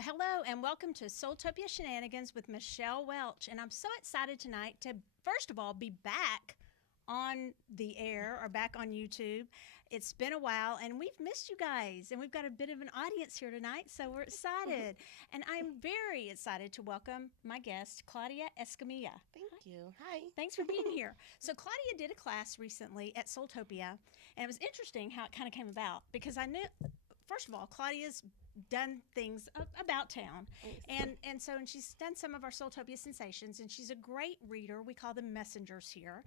Well, hello and welcome to SoulTopia Shenanigans with Michelle Welch. And I'm so excited tonight to, first of all, be back on the air or back on YouTube. It's been a while and we've missed you guys, and we've got a bit of an audience here tonight, so we're excited. And I'm very excited to welcome my guest, Claudia Escamilla. Thank you. Hi. Thanks for being here. So Claudia did a class recently at SoulTopia, and it was interesting how it kind of came about because I knew, first of all, Claudia's done things about town, and she's done some of our SoulTopia sensations, and she's a great reader. We call them messengers here.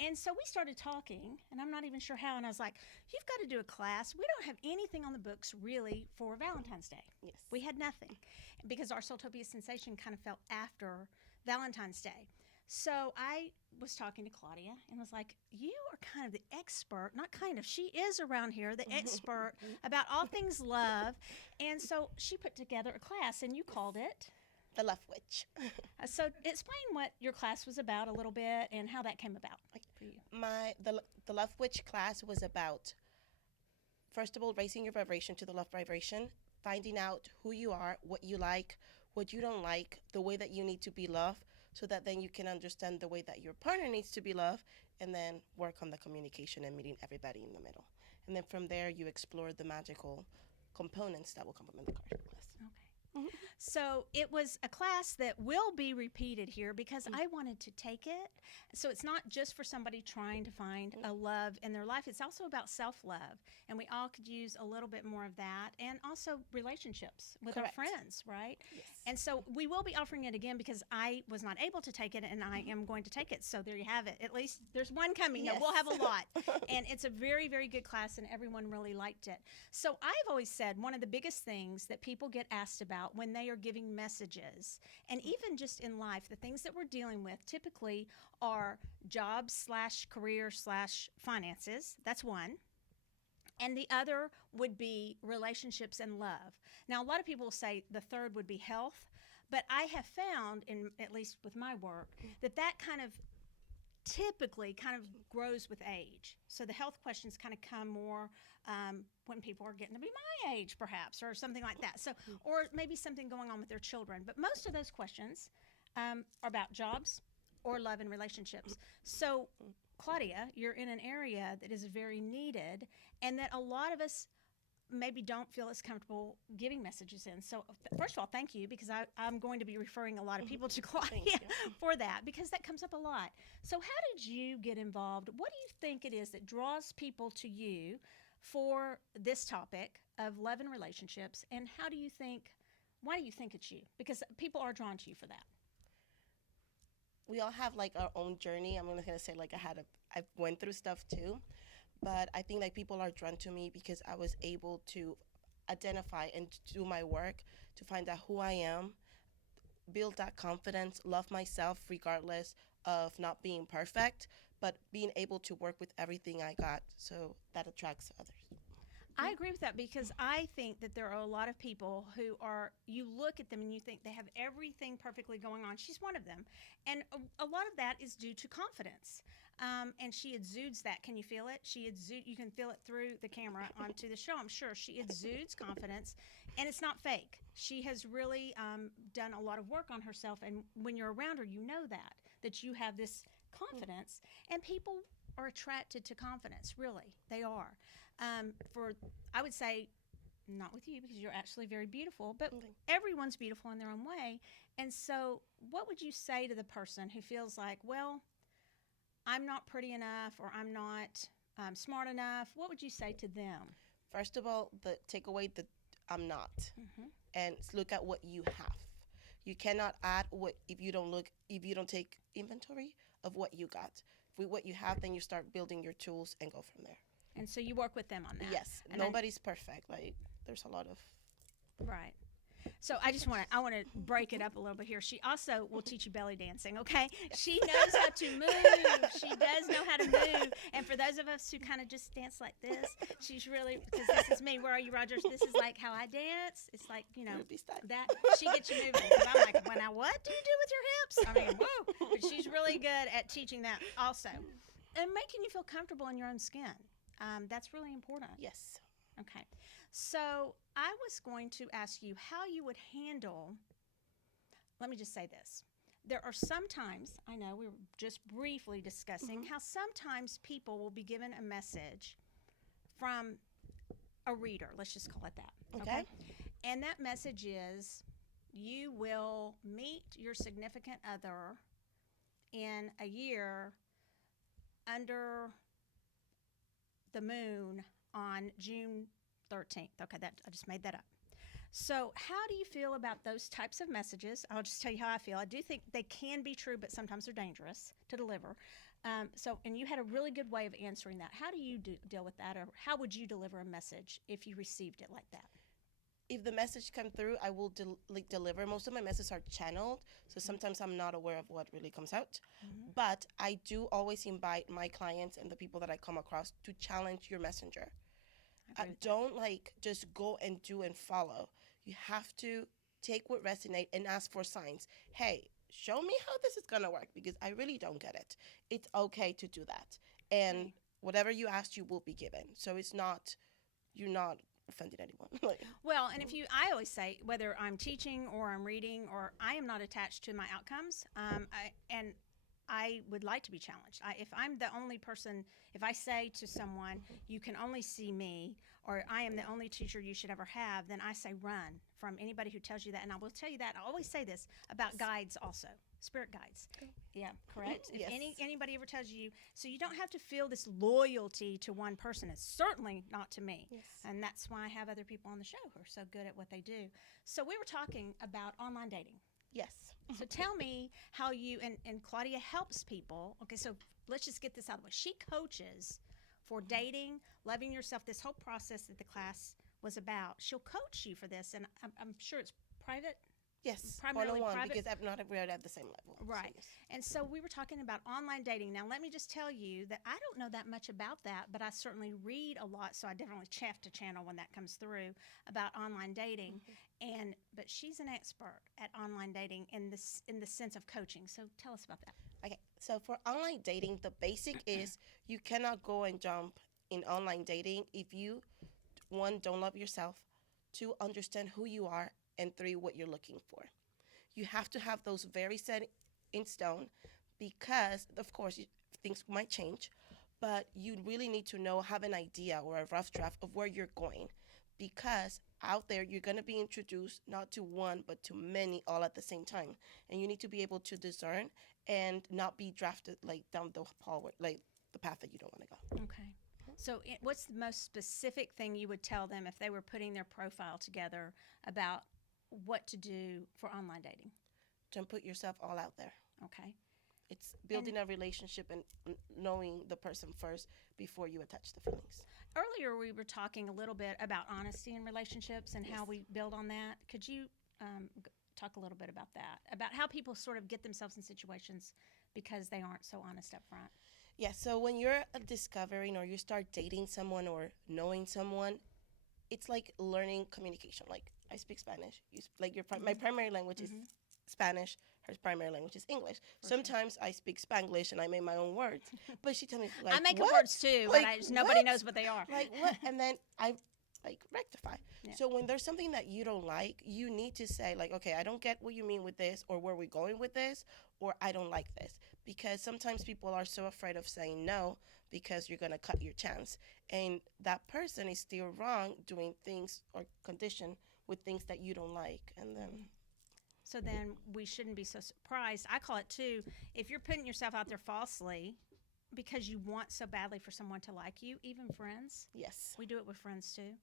And so we started talking, and I'm not even sure how, and I was like, you've got to do a class. We don't have anything on the books really for Valentine's Day. Yes. We had nothing because our SoulTopia sensation kind of fell after Valentine's Day. So I was talking to Claudia and was like, you are kind of the expert, not kind of, she is around here, the expert about all things love. And so she put together a class, and you called it The Love Witch. So explain what your class was about a little bit and how that came about for you. The Love Witch class was about, first of all, raising your vibration to the love vibration, finding out who you are, what you like, what you don't like, the way that you need to be loved, so that then you can understand the way that your partner needs to be loved, and then work on the communication and meeting everybody in the middle. And then from there, you explore the magical components that will complement the card class. Okay. So it was a class that will be repeated here because I wanted to take it. So it's not just for somebody trying to find a love in their life. It's also about self-love. And we all could use a little bit more of that. And also relationships with Correct. our friends, right? Yes. And so we will be offering it again because I was not able to take it, and I am going to take it. So there you have it. At least there's one coming. Yes. No, we'll have a lot. And it's a very, very good class, and everyone really liked it. So I've always said one of the biggest things that people get asked about when they are giving messages, and even just in life, the things that we're dealing with typically are jobs / career / finances. That's one. And the other would be relationships and love. Now, a lot of people say the third would be health, but I have found, in at least with my work, that kind of typically kind of grows with age. So the health questions kind of come more when people are getting to be my age, perhaps, or something like that. So, or maybe something going on with their children. But most of those questions are about jobs or love and relationships. So, Claudia, you're in an area that is very needed, and that a lot of us maybe don't feel as comfortable giving messages in. So first of all, thank you, because I'm going to be referring a lot of people to Claudia for that, because that comes up a lot. So how did you get involved? What do you think it is that draws people to you for this topic of love and relationships? And why do you think it's you? Because people are drawn to you for that. We all have like our own journey. I'm gonna say like I went through stuff too, but I think like people are drawn to me because I was able to identify and do my work to find out who I am, build that confidence, love myself regardless of not being perfect, but being able to work with everything I got, so that attracts others. I agree with that, because I think that there are a lot of people who are, you look at them and you think they have everything perfectly going on. She's one of them. And a lot of that is due to confidence. And she exudes that. Can you feel it? You can feel it through the camera onto the show, I'm sure. She exudes confidence, and it's not fake. She has really done a lot of work on herself, and when you're around her, you know that you have this confidence, and people are attracted to confidence, really. They are. I would say, not with you, because you're actually very beautiful, but everyone's beautiful in their own way. And so what would you say to the person who feels like, well, I'm not pretty enough, or I'm not smart enough? What would you say to them? First of all, take away the I'm not, and look at what you have. You cannot add if you don't take inventory of what you got. With what you have, then you start building your tools and go from there. And so you work with them on that. Yes, and nobody's perfect. Like, there's a lot of right. So I want to break it up a little bit here. She also will teach you belly dancing, okay? She knows how to move. She does know how to move. And for those of us who kind of just dance like this, she's really, because this is me. Where are you, Rogers? This is like how I dance. It's like, that she gets you moving. Because I'm like, well, now what do you do with your hips? I mean, woo. But she's really good at teaching that also. And making you feel comfortable in your own skin. That's really important. Yes. Okay. So I was going to ask you how you would handle, let me just say this. There are sometimes, I know we were just briefly discussing how sometimes people will be given a message from a reader, let's just call it that. Okay. And that message is you will meet your significant other in a year under the moon on June 13th. Okay, that I just made that up. So, how do you feel about those types of messages? I'll just tell you how I feel. I do think they can be true, but sometimes they're dangerous to deliver. And you had a really good way of answering that. How do you deal with that, or how would you deliver a message if you received it like that? If the message come through, I will deliver. Most of my messages are channeled, so sometimes I'm not aware of what really comes out. But I do always invite my clients and the people that I come across to challenge your messenger. Don't just go and do and follow. You have to take what resonate and ask for signs. Hey, show me how this is gonna work, because I really don't get it. It's okay to do that, and whatever you ask, you will be given. So you're not offending anyone. Well, and I always say, whether I'm teaching or I'm reading, or I am not attached to my outcomes, I would like to be challenged. If I'm the only person, if I say to someone, you can only see me, or I am the only teacher you should ever have, then I say run from anybody who tells you that. And I will tell you that. I always say this about guides also, spirit guides. Yeah, correct? Yes. If anybody ever tells you, so you don't have to feel this loyalty to one person. It's certainly not to me. Yes. And that's why I have other people on the show who are so good at what they do. So we were talking about online dating. Yes. So tell me how you, and Claudia helps people. Okay, so let's just get this out of the way. She coaches for dating, loving yourself, this whole process that the class was about. She'll coach you for this, and I'm sure it's private. Yes, Primarily one-on-one, private. because not everybody at the same level. Right. So, yes. And so we were talking about online dating. Now, let me just tell you that I don't know that much about that, but I certainly read a lot, so I definitely have to channel when that comes through about online dating. But she's an expert at online dating in the sense of coaching. So tell us about that. Okay, so for online dating, the basic is you cannot go and jump in online dating if you, one, don't love yourself, two, understand who you are, and three, what you're looking for. You have to have those very set in stone, because, of course, things might change, but you really need to have an idea or a rough draft of where you're going, because out there you're going to be introduced not to one but to many all at the same time, and you need to be able to discern and not be drafted down the hallway, the path that you don't want to go. Okay. So what's the most specific thing you would tell them if they were putting their profile together about what to do for online dating? Don't put yourself all out there. Okay. It's building a relationship and knowing the person first before you attach the feelings. Earlier we were talking a little bit about honesty in relationships and how we build on that. Could you talk a little bit about that, about how people sort of get themselves in situations because they aren't so honest up front? Yeah, so when you're discovering or you start dating someone or knowing someone, it's like learning communication. Like, I speak Spanish. My primary language is Spanish. Her primary language is English. Sometimes I speak Spanglish and I make my own words. But she tells me, I make what? up words too, but nobody knows what they are. What? And then I rectify. Yeah. So when there's something that you don't like, you need to say okay, I don't get what you mean with this, or where we're going with this, or I don't like this. Because sometimes people are so afraid of saying no because you're going to cut your chance. And that person is still wrong doing things or condition with things that you don't like. And then... So then we shouldn't be so surprised. I call it too, if you're putting yourself out there falsely because you want so badly for someone to like you, even friends. Yes. We do it with friends too.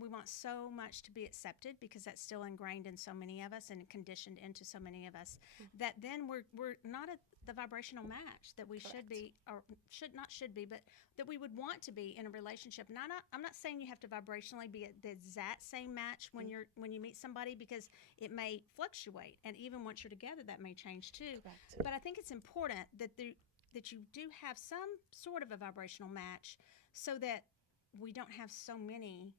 We want so much to be accepted because that's still ingrained in so many of us and conditioned into so many of us that then we're not at the vibrational match that we should be, or should be, but that we would want to be in a relationship. And I'm not saying you have to vibrationally be at the exact same match when you meet somebody, because it may fluctuate, and even once you're together that may change too. Correct. But I think it's important that you do have some sort of a vibrational match so that we don't have so many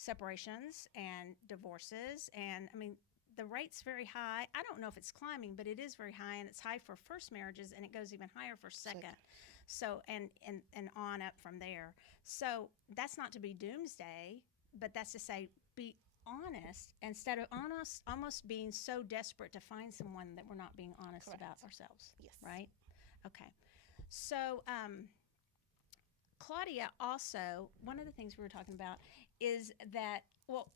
separations and divorces. And I mean, the rate's very high. I don't know if it's climbing, but it is very high, and it's high for first marriages, and it goes even higher for second. So and on up from there. So that's not to be doomsday, but that's to say be honest instead of almost being so desperate to find someone that we're not being honest Correct. about ourselves. Yes. Right? Okay. So Claudia, also, one of the things we were talking about is that, well,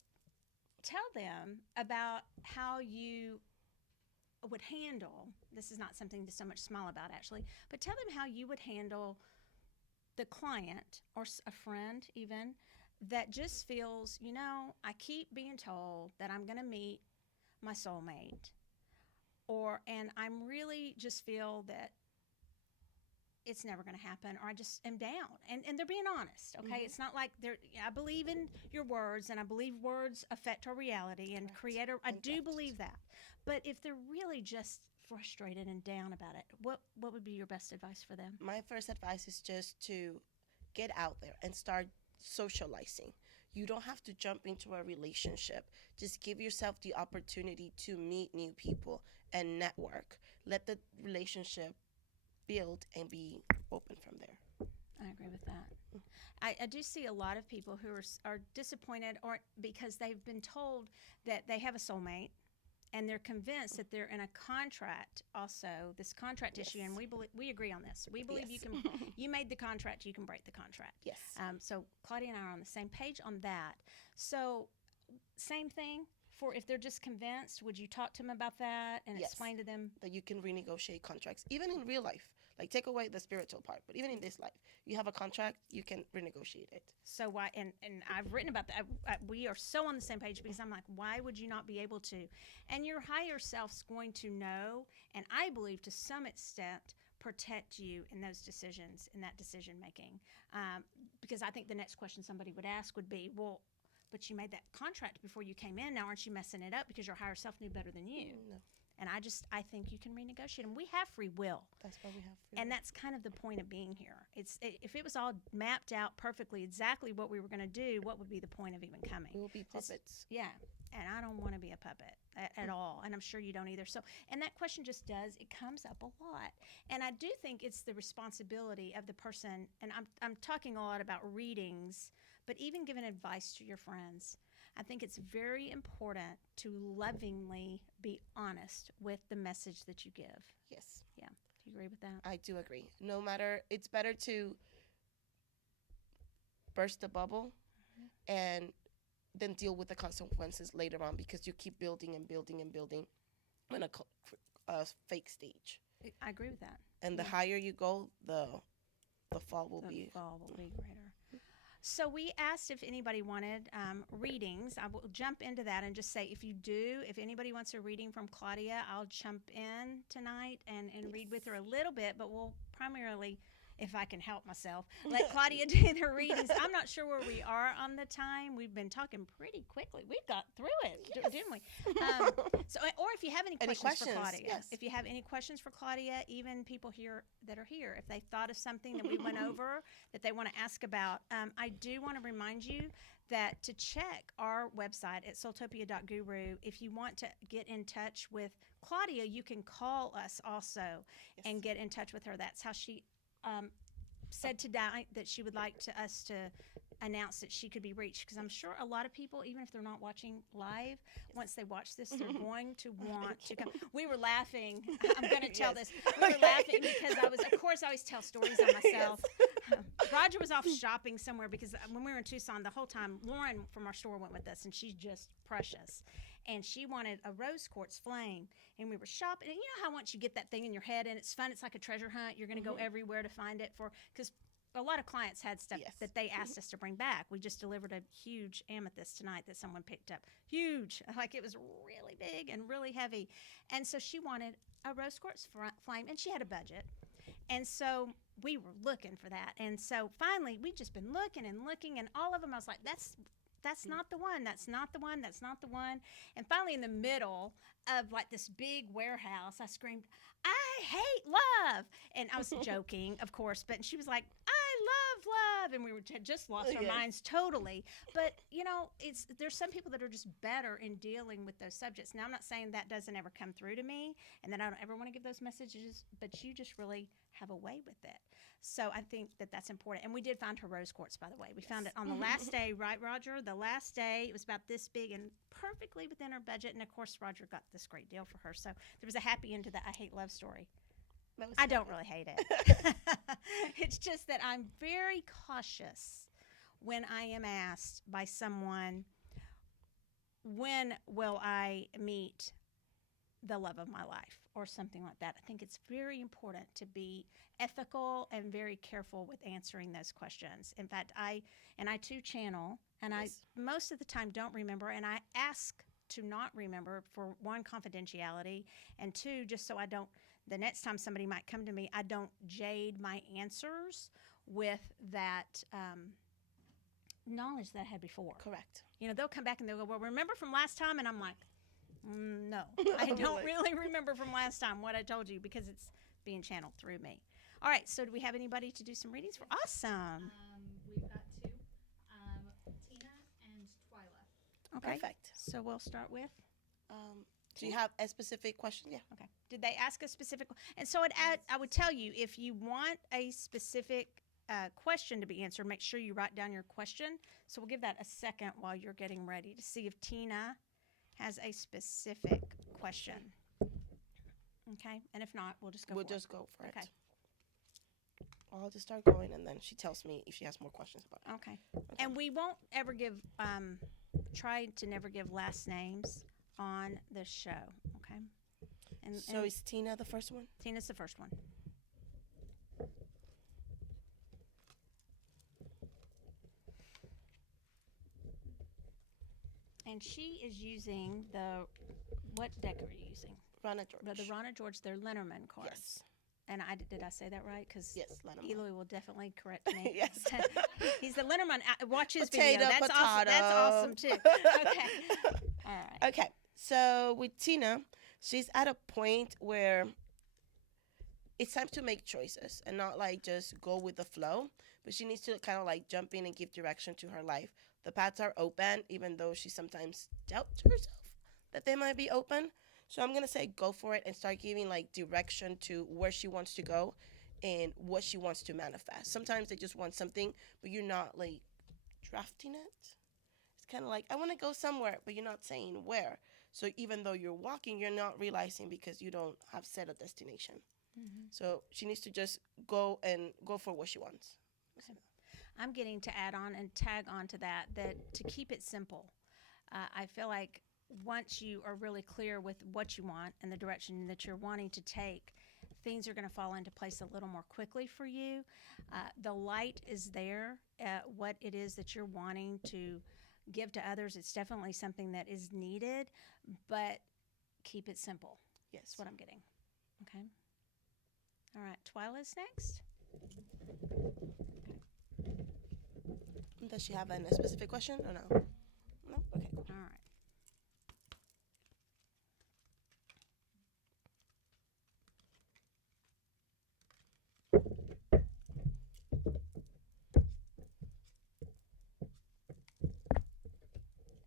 tell them about how you would handle, this is not something to so much smile about actually, but tell them how you would handle the client or a friend even that just feels, I keep being told that I'm going to meet my soulmate, and I'm really just feel that it's never going to happen, or I just am down, and they're being honest. Okay. It's not like I believe in your words, and I believe words affect our reality and create I do believe that. But if they're really just frustrated and down about it, what would be your best advice for them? My first advice is just to get out there and start socializing. You don't have to jump into a relationship. Just give yourself the opportunity to meet new people and network. Let the relationship build and be open from there. I agree with that. I do see a lot of people who are disappointed, or because they've been told that they have a soulmate, and they're convinced that they're in a contract also, this contract issue, and we agree on this. We believe you made the contract, you can break the contract. Yes. So Claudia and I are on the same page on that. So same thing, for if they're just convinced, would you talk to them about that and explain to them? That you can renegotiate contracts, even in real life. Like, take away the spiritual part, but even in this life, you have a contract, you can renegotiate it. So why, and I've written about that. We are so on the same page, because I'm like, why would you not be able to? And your higher self's going to know, and I believe to some extent, protect you in those decisions, in that decision making. Because I think the next question somebody would ask would be, well, but you made that contract before you came in. Now aren't you messing it up because your higher self knew better than you? No. And I think you can renegotiate, and we have free will. That's why we have free And will. that's kind of the point of being here. If it was all mapped out perfectly, exactly what we were going to do, what would be the point of even coming? We will be puppets. Yeah, and I don't want to be a puppet at all, and I'm sure you don't either. So, and that question just it comes up a lot. And I do think it's the responsibility of the person, and I'm talking a lot about readings, but even giving advice to your friends. I think it's very important to lovingly be honest with the message that you give. Yes. Yeah. Do you agree with that? I do agree. No matter, it's better to burst the bubble and then deal with the consequences later on, because you keep building and building and building on a fake stage. I agree with that. And the higher you go, the fall will be greater. So we asked if anybody wanted readings. I will jump into that and just say, if anybody wants a reading from Claudia, I'll jump in tonight and read with her a little bit, but we'll primarily, if I can help myself, let Claudia do the readings. I'm not sure where we are on the time. We've been talking pretty quickly. We got through it, didn't we? Or if you have any questions for Claudia, if you have any questions for Claudia, even people here that are here, if they thought of something that we went over that they want to ask about, I do want to remind you that to check our website at soultopia.guru. If you want to get in touch with Claudia, you can call us also and get in touch with her. That's how she said today that she would like us to announce that she could be reached, because I'm sure a lot of people, even if they're not watching live, once they watch this, they're going to want to come. We were laughing. I'm going to tell this. We were laughing because I always tell stories on myself. Roger was off shopping somewhere, because when we were in Tucson the whole time, Lauren from our store went with us, and she's just precious. And she wanted a rose quartz flame, and we were shopping. And you know how once you get that thing in your head and it's fun, it's like a treasure hunt. You're going to go everywhere to find it, because a lot of clients had stuff that they asked us to bring back. We just delivered a huge amethyst tonight that someone picked up. Huge. Like, it was really big and really heavy. And so she wanted a rose quartz flame, and she had a budget. And so we were looking for that. And so finally, we'd just been looking, and all of them, I was like, that's not the one. That's not the one. That's not the one. And finally, in the middle of like this big warehouse, I screamed, "I hate love!" And I was joking, of course, but she was like, "I love, and we had just lost our Yes. minds totally. But there's some people that are just better in dealing with those subjects. Now, I'm not saying that doesn't ever come through to me, and that I don't ever want to give those messages, but you just really have a way with it. So I think that that's important. And we did find her rose quartz, by the way. We found it on the last day, right, Roger? The last day, it was about this big and perfectly within her budget. And of course, Roger got this great deal for her. So there was a happy end to that I hate love story. I don't really hate it. It's just that I'm very cautious when I am asked by someone, when will I meet the love of my life or something like that. I think it's very important to be ethical and very careful with answering those questions. In fact, I too channel, and Yes. I most of the time don't remember, and I ask to not remember for one, confidentiality, and two, just so I don't, the next time somebody might come to me, I don't jade my answers with that knowledge that I had before. Correct. They'll come back and they'll go, well, remember from last time? And I'm like, no, I don't really remember from last time what I told you, because it's being channeled through me. All right, so do we have anybody to do some readings for? Awesome. We've got two, Tina and Twyla. Okay. Perfect. So we'll start with, Do you have a specific question? Yeah. okay. Did they ask a specific, and so I would tell you, if you want a specific question to be answered, make sure you write down your question. So we'll give that a second while you're getting ready to see if Tina has a specific question. Okay, and if not, we'll just go We'll for just go for it. Okay. I'll just start going, and then she tells me if she has more questions about it. Okay. And we won't ever give, try to never give last names on the show, okay? So is Tina the first one? Tina's the first one. And she is using what deck are you using? Rana George. The Rana George, they're Lenormand cards. Yes. And did I say that right? Because Yes, Lenormand. Eloy will definitely correct me. Yes. He's the Lenormand. Watch his Potato, video. That's awesome. potato. That's awesome too. Okay. All right. Okay. So with Tina, she's at a point where it's time to make choices and not like just go with the flow, but she needs to kind of like jump in and give direction to her life. The paths are open, even though she sometimes doubts herself that they might be open. So I'm going to say go for it and start giving like direction to where she wants to go and what she wants to manifest. Sometimes they just want something, but you're not like drafting it. It's kind of like, I want to go somewhere, but you're not saying where. So even though you're walking, you're not realizing because you don't have set a destination. Mm-hmm. So she needs to just go for what she wants. Okay. I'm getting to add on and tag on to that to keep it simple. I feel like once you are really clear with what you want and the direction that you're wanting to take, things are going to fall into place a little more quickly for you. The light is there. What it is that you're wanting to give to others, it's definitely something that is needed, but keep it simple. Yes. That's what I'm getting. Okay. All right. Twyla's next. Does she have a specific question or no? No? Okay, cool. All right.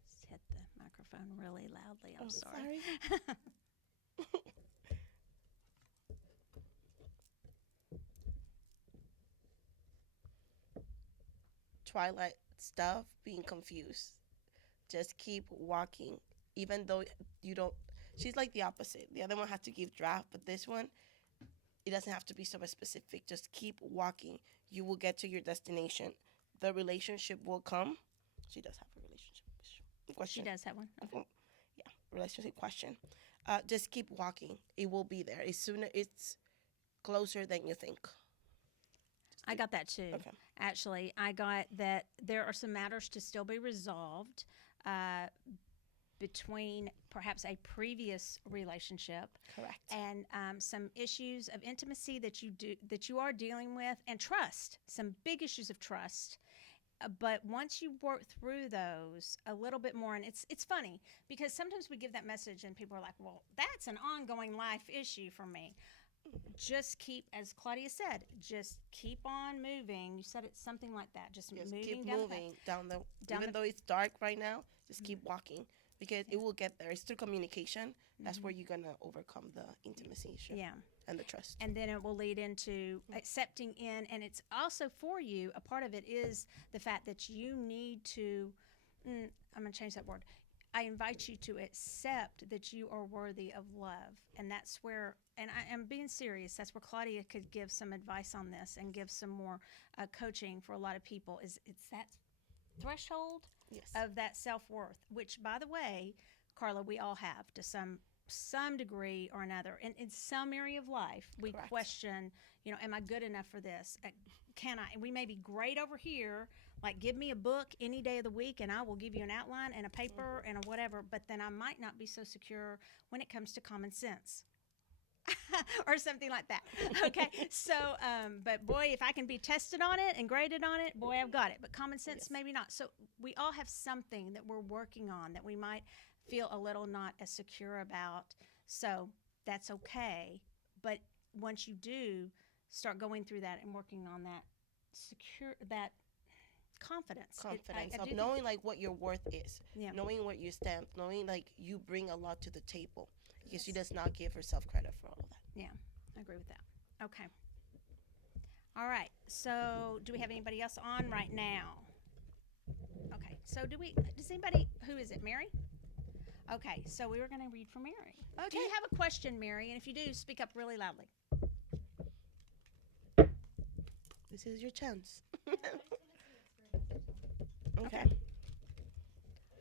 Just hit the microphone really loudly. I'm sorry. Twilight stuff, being confused. Just keep walking. Even though you don't, she's like the opposite. The other one has to give draft, but this one, it doesn't have to be so specific. Just keep walking. You will get to your destination. The relationship will come. She does have a relationship question. She does have one. Okay. Yeah, relationship question. Just keep walking. It will be there. It's closer than you think. I got that too. Okay. Actually, I got that there are some matters to still be resolved between perhaps a previous relationship Correct. and some issues of intimacy that you are dealing with, and trust. Some big issues of trust. But once you work through those a little bit more, and it's funny because sometimes we give that message and people are like, well, that's an ongoing life issue for me. just keep, as Claudia said, just keep on moving. You said it's something like that. Just Just moving keep down moving down the. down Even the- though it's dark right now, just keep Mm-hmm. walking because it will get there. It's through communication. That's where you're gonna overcome the intimacy issue yeah. and the trust. And then it will lead into accepting in, and it's also for you, a part of it is the fact that you need to, I'm going to change that word. I invite you to accept that you are worthy of love. And that's where, and I am being serious, that's where Claudia could give some advice on this and give some more coaching for a lot of people, is it's that threshold Yes. of that self-worth, which, by the way, Carla, we all have to some degree or another. In some area of life, we Correct. question, am I good enough for this? Can I? And we may be great over here, like give me a book any day of the week and I will give you an outline and a paper and a whatever, but then I might not be so secure when it comes to common sense. Or something like that. Okay. So, but boy, if I can be tested on it and graded on it, boy, I've got it. But common sense, Yes. maybe not. So we all have something that we're working on that we might feel a little not as secure about. So that's okay. But once you do start going through that and working on that that confidence. Confidence I of do knowing like what your worth is, Yeah. knowing what you stand, knowing like you bring a lot to the table because she does not give herself credit for all of that. Yeah, I agree with that. Okay. All right. So, do we have anybody else on right now? Okay. So, does anybody, who is it, Mary? Okay. So, we were going to read for Mary. Do you have a question, Mary? And if you do, speak up really loudly. This is your chance. Okay. Okay.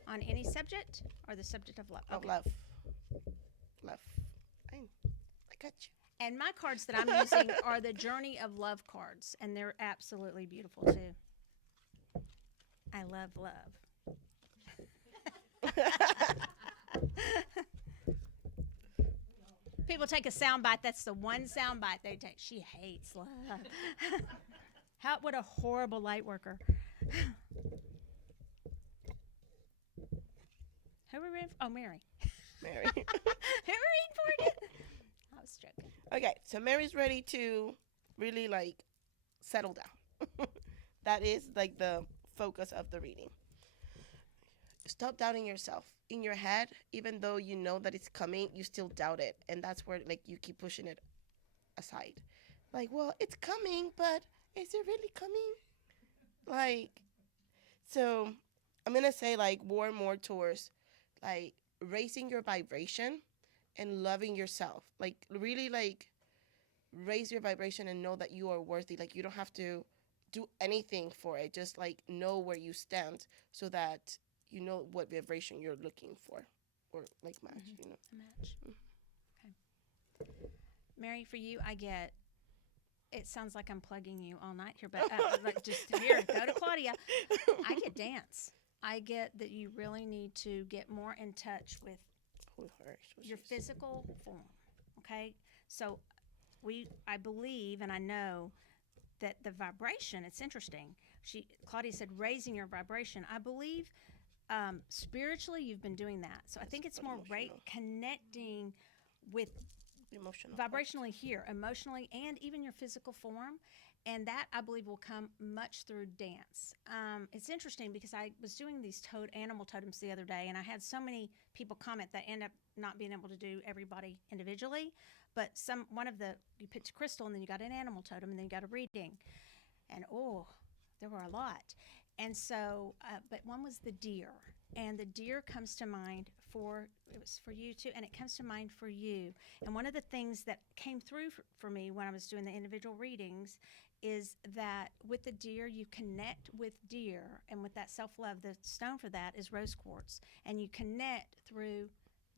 On any subject or the subject of love? Of Okay. love. Love. I got you. And my cards that I'm using are the Journey of Love cards, and they're absolutely beautiful too. I love love. People take a sound bite. That's the one sound bite they take. She hates love. What a horrible light worker. Who are we reading for? Oh, Mary. Mary. Who are we reading for again? I was joking. Okay, so Mary's ready to really like settle down. That is like the focus of the reading. Stop doubting yourself. In your head, even though you know that it's coming, you still doubt it. And that's where like you keep pushing it aside. Like, well, it's coming, but is it really coming? Like, so I'm going to say like more and more towards like raising your vibration and loving yourself. Like really like raise your vibration and know that you are worthy. Like you don't have to do anything for it. Just like know where you stand so that you know what vibration you're looking for or like match, you know. A match. Okay. Mary, for you, I get, it sounds like I'm plugging you all night here, but like just here, go to Claudia. I get dance. I get that you really need to get more in touch with your physical form. Okay? So I believe and I know that the vibration, it's interesting. Claudia said raising your vibration. I believe spiritually you've been doing that. So I think it's more connecting with emotional vibrationally here, emotionally, and even your physical form. And that, I believe, will come much through dance. It's interesting because I was doing these animal totems the other day, and I had so many people comment that end up not being able to do everybody individually. But you picked a crystal, and then you got an animal totem, and then you got a reading. And, there were a lot. And so, but one was the deer. And the deer comes to mind it was for you too, and it comes to mind for you. And one of the things that came through for me when I was doing the individual readings is that with the deer, you connect with deer, and with that self-love, the stone for that is rose quartz, and you connect through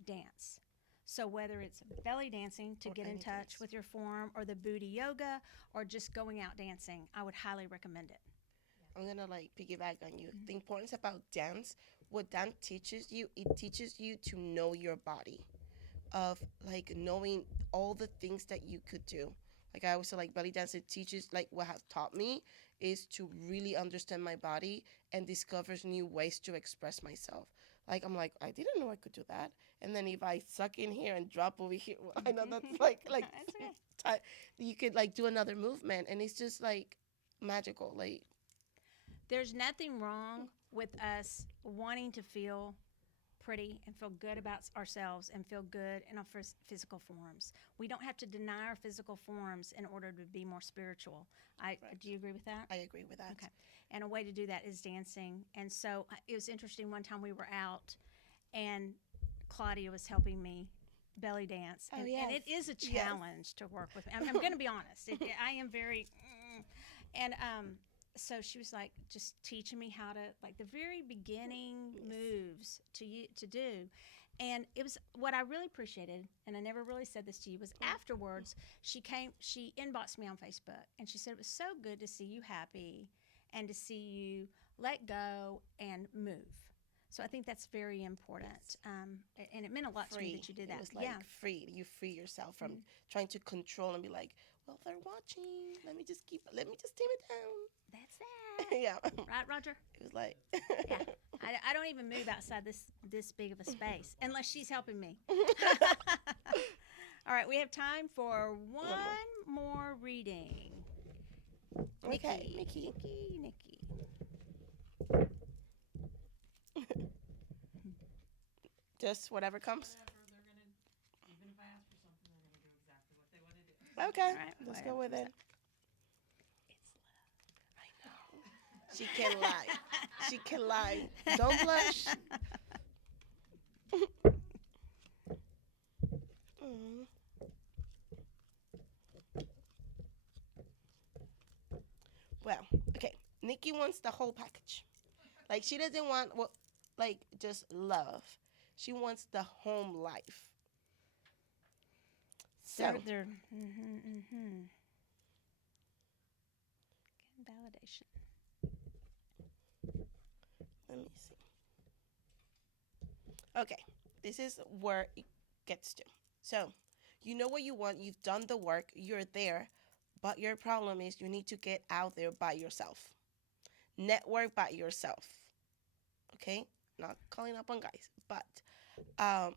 dance. So whether it's belly dancing to get in touch with your form, or the booty yoga, or just going out dancing, I would highly recommend it. I'm going to like piggyback on you. The importance about dance, what dance teaches you, it teaches you to know your body, of like knowing all the things that you could do. Like I always say, like belly dance, it teaches, like what has taught me is to really understand my body and discovers new ways to express myself. Like, I'm like, I didn't know I could do that. And then if I suck in here and drop over here, well, I know that's like That's okay. you could like do another movement, and it's just like magical. Like, There's nothing wrong with us wanting to feel pretty and feel good about ourselves and feel good in our physical forms. We don't have to deny our physical forms in order to be more spiritual. Do you agree with that? I agree with that. Okay. And a way to do that is dancing. And so it was interesting. One time we were out, and Claudia was helping me belly dance. Oh, And, yes. and it is a challenge to work with me. I'm going to be honest. I am very, and so she was like just teaching me how to, like, the very beginning moves to do. And it was what I really appreciated, and I never really said this to you, was afterwards she inboxed me on Facebook, and she said it was so good to see you happy and to see you let go and move. So I think that's very important, and it meant a lot to me that you did that. It was like free. You free yourself from trying to control and be like, well, they're watching. Let me just tame it down. That's that. Yeah. Right, Roger? It was like. Yeah. I don't even move outside this big of a space unless she's helping me. All right, we have time for one more reading. Okay, Nikki. Just whatever comes. Even if I ask for something, they're gonna do exactly what they want to do. Okay, All right, let's whatever go with it. It's love. I know. She can lie. She can lie. Don't blush. Well, okay. Nikki wants the whole package. Like, she doesn't want just love. She wants the home life. So, They're getting validation. let me see. Okay, this is where it gets to. So, you know what you want. You've done the work. You're there. But your problem is you need to get out there by yourself. Network by yourself. Okay? Not calling up on guys. But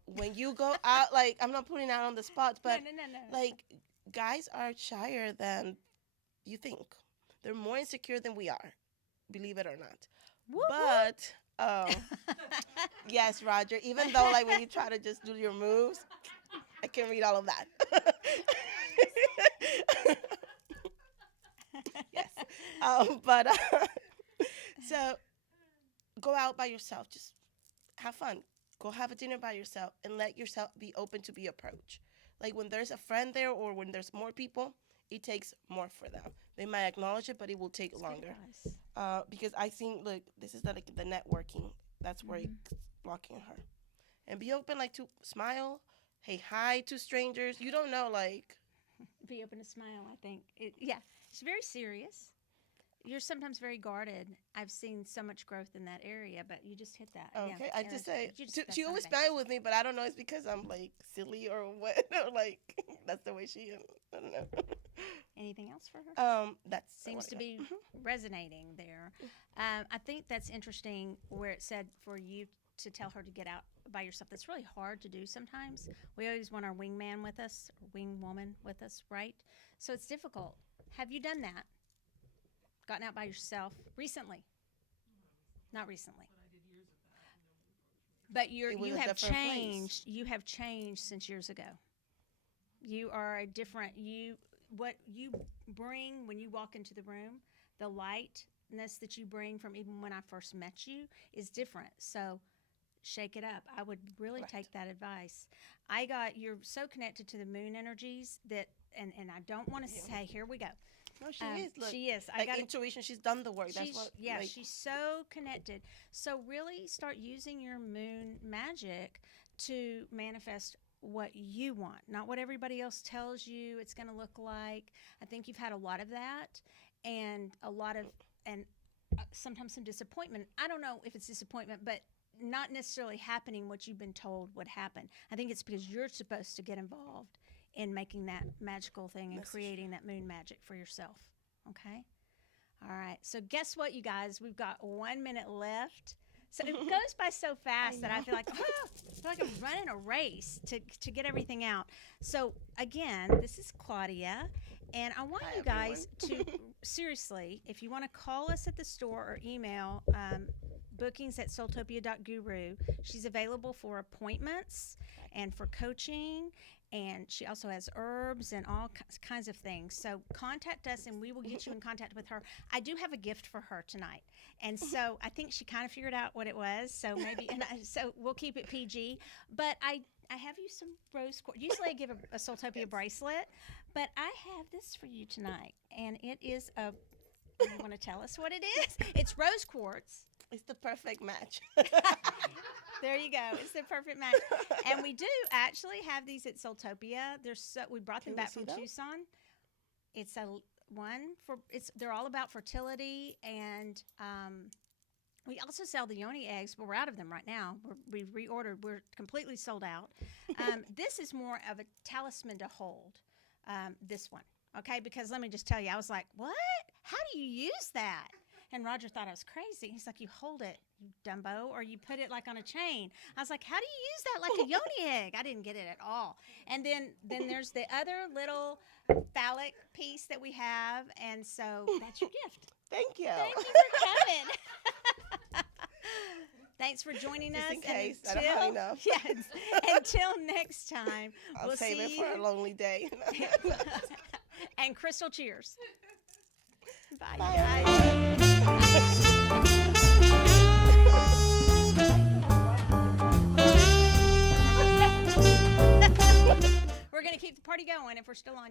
when you go out, like, I'm not putting out on the spot, but No. like, guys are shyer than you think. They're more insecure than we are, believe it or not. Whoop, But yes, Roger, even though, like, when you try to just do your moves, I can read all of that. Yes. But so go out by yourself. Just have fun. Go have a dinner by yourself and let yourself be open to be approached. Like, when there's a friend there or when there's more people, it takes more for them. They might acknowledge it, but it will take longer. Because I think, look, this is the networking. That's where it's blocking her. And be open, like, to smile. Hey, hi to strangers. You don't know, like. Be open to smile, I think. It's very serious. You're sometimes very guarded. I've seen so much growth in that area, but you just hit that. Okay, I just say, that's she always something. smiled with me, but I don't know, it's because I'm, like, silly or what, or, like, that's the way she is. I don't know. Anything else for her? That Seems to be resonating there. I think that's interesting where it said for you to tell her to get out by yourself. That's really hard to do sometimes. We always want our wingman with us, or wing woman with us, right? So it's difficult. Have you done that? Gotten out by yourself recently? Not recently. But you have changed. You have changed since years ago. You are a different. What you bring when you walk into the room, the lightness that you bring from even when I first met you is different. So shake it up. I would really take that advice. You're so connected to the moon energies that, and I don't want to say, here we go. No, she is. Look, she is. Like, intuition, she's done the work. That's what. Yeah, she's so connected. So really start using your moon magic to manifest what you want, not what everybody else tells you it's going to look like. I think you've had a lot of that, and sometimes some disappointment. I don't know if it's disappointment, but not necessarily happening what you've been told would happen. I think it's because you're supposed to get involved in making that magical thing and creating that moon magic for yourself. Okay? All right. So guess what, you guys? We've got 1 minute left So it goes by so fast that I know. feel like, I feel like I'm running a race to get everything out. So again, this is Claudia, and I want Hi, you guys to seriously, if you want to call us at the store or email bookings@soultopia.guru. She's available for appointments and for coaching, and she also has herbs and all kinds of things. So contact us and we will get you in contact with her. I do have a gift for her tonight, and so I think she kind of figured out what it was, so maybe so we'll keep it PG. But I have you some rose quartz. Usually I give a Soultopia bracelet, but I have this for you tonight, and it is a, you want to tell us what it is? It's rose quartz. It's the perfect match. There you go. It's the perfect match. And we do actually have these at Soultopia. We brought them Can we back see from them? Tucson. It's they're all about fertility, and we also sell the yoni eggs, but we're out of them right now. We've reordered. We're completely sold out. This is more of a talisman to hold. This one, okay? Because let me just tell you, I was like, what? How do you use that? And Roger thought I was crazy. He's like, you hold it, you dumbo, or you put it like on a chain. I was like, how do you use that like a yoni egg? I didn't get it at all. And then there's the other little phallic piece that we have, and so that's your gift. Thank you. Thank you for coming. Thanks for joining Just us. in case. I don't have enough. Yes. Until next time. I'll we'll save see it for a you. lonely day. And crystal cheers. Bye. Bye, guys. We're going to keep the party going if we're still on.